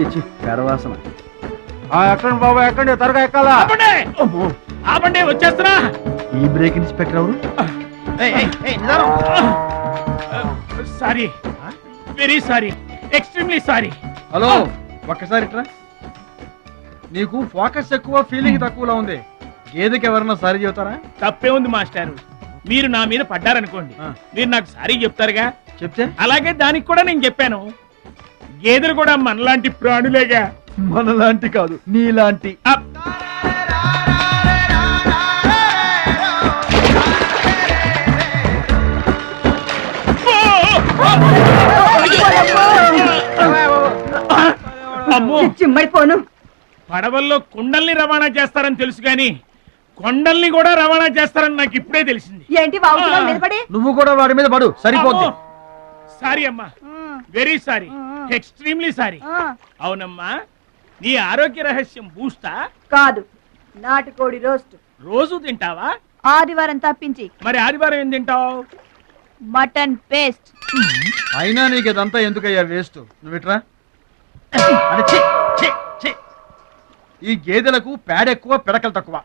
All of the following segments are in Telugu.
చిచ్చి పెడవాసన. ఎక్కండి బాబు ఎక్కండి, త్వరగా ఎక్కాలా. ఆపండి వచ్చేస్తున్నా. ఈ బ్రేక్ ఇన్స్పెక్టర్ ఎవరు? Sorry, very sorry, extremely sorry. Hello, ఒక్కసారి ఇట్రా. నీకు ఫోకస్ ఎక్కువ, ఫీలింగ్ తక్కువలా ఉంది. గేదెకి ఎవరన్నా సారీ చెబుతారా? తప్పే ఉంది మాస్టారు. మీరు నా మీద పడ్డారనుకోండి, మీరు నాకు సారీ చెప్తారుగా. చెప్తే అలాగే దానికి కూడా నేను చెప్పాను. గేదెలు కూడా మనలాంటి ప్రాణులేగా. మనలాంటి కాదు, నీలాంటి. అమ్మో, చిమ్మడిపోను. పడవల్లో కుండల్ని రవాణా చేస్తారని తెలుసు గాని కొండల్ని కూడా రవాణా చేస్తారని నాకు ఇప్పుడే తెలిసింది. ఏంటి బాగుతున్నావు నిలబడి? నువ్వు కూడా వాడి మీద పడు, సరిపోద్ది. సారీ అమ్మా, వెరీ సారీ, ఎక్స్ట్రీమ్లీ సారీ. అవునమ్మా, నీ ఆరోగ్య రహస్యం బూస్తా కాదు, నాటుకోడి రోస్ట్. రోజు తింటావా? ఆదివారం తప్పించి. మరి ఆదివారం ఏం తింటావు? Mutton paste. అయినా నీకు ఇదంతా ఎందుకయ్యా వేస్ట్. నువ్వు ఇట్రా. అంటే ఛీ, ఛీ, ఛీ. ఈ గేదెలకు పేడ ఎక్కువ, పిడకలు తక్కువ.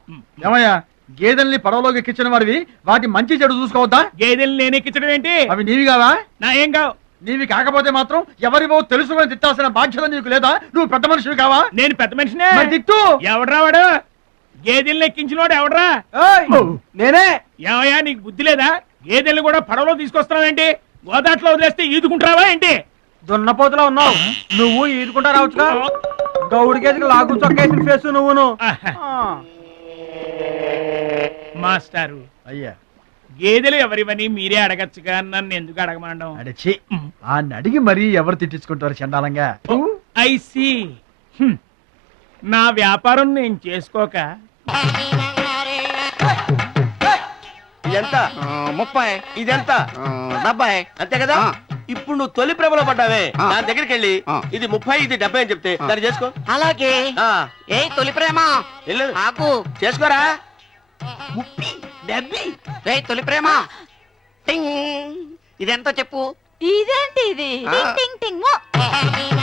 ఏమయ్యా, గేదెల్ని పడవలోకి ఎక్కించిన వాడివి, వాటి మంచి చెడు చూసుకోవద్దా? గేదెల్ని నేను ఎక్కించడం ఏంటి? అవి నీవి కావా? నా ఏం కావు. నీవి కాకపోతే మాత్రం ఎవరివో తెలుసుకొని తిట్టాల్సిన బాధ్యత నీకు లేదా? నువ్వు పెద్ద మనిషివి కావా? నేను పెద్ద మనిషినే. మరి తిట్టు. ఎవడ్రా వాడు? గేదెల్ని ఎక్కించినోడు ఎవడ్రా? నేనే. ఏమయ్యా, నీకు బుద్ధి లేదా? గేదెల్ని కూడా పడవలో తీసుకొస్తున్నావేంటి? గోదాట్లో వదిలేస్తే ఈదుకుంటావా ఏంటి? దున్నపోతులో ఉన్నావు నువ్వు, ఈదుకుంటా రావచ్చుగా. గౌడి గేదెకి లాగు చొక్కేసిన ఫేస్ నువ్వును. మాస్టారు, అయ్యా, గేదెలు ఎవరివని మీరే అడగచ్చుగా, నన్ను ఎందుకు అడగమండం? అడిచి ఆ అడిగి మరీ ఎవరు తిట్టించుకుంటారు చండాలంగా? I see. నా వ్యాపారం నేను చేసుకోక ఇదెంత? 30. ఇదెంత? 70. అంతే కదా? ఇప్పుడు నువ్వు తొలి ప్రభలో పడ్డావే, దాని దగ్గరికి వెళ్ళి ఇది 30, ఇది 70 అని చెప్తే దాన్ని చేసుకో. అలాగే. ఏ తొలి ప్రేమ ఆకు చేసుకోరా. 30, 70. రే తొలి ప్రేమ టింగ్. ఇదెంతో చెప్పు. ఇదేంటి ఇది? టింగ్ టింగ్ టింగ్.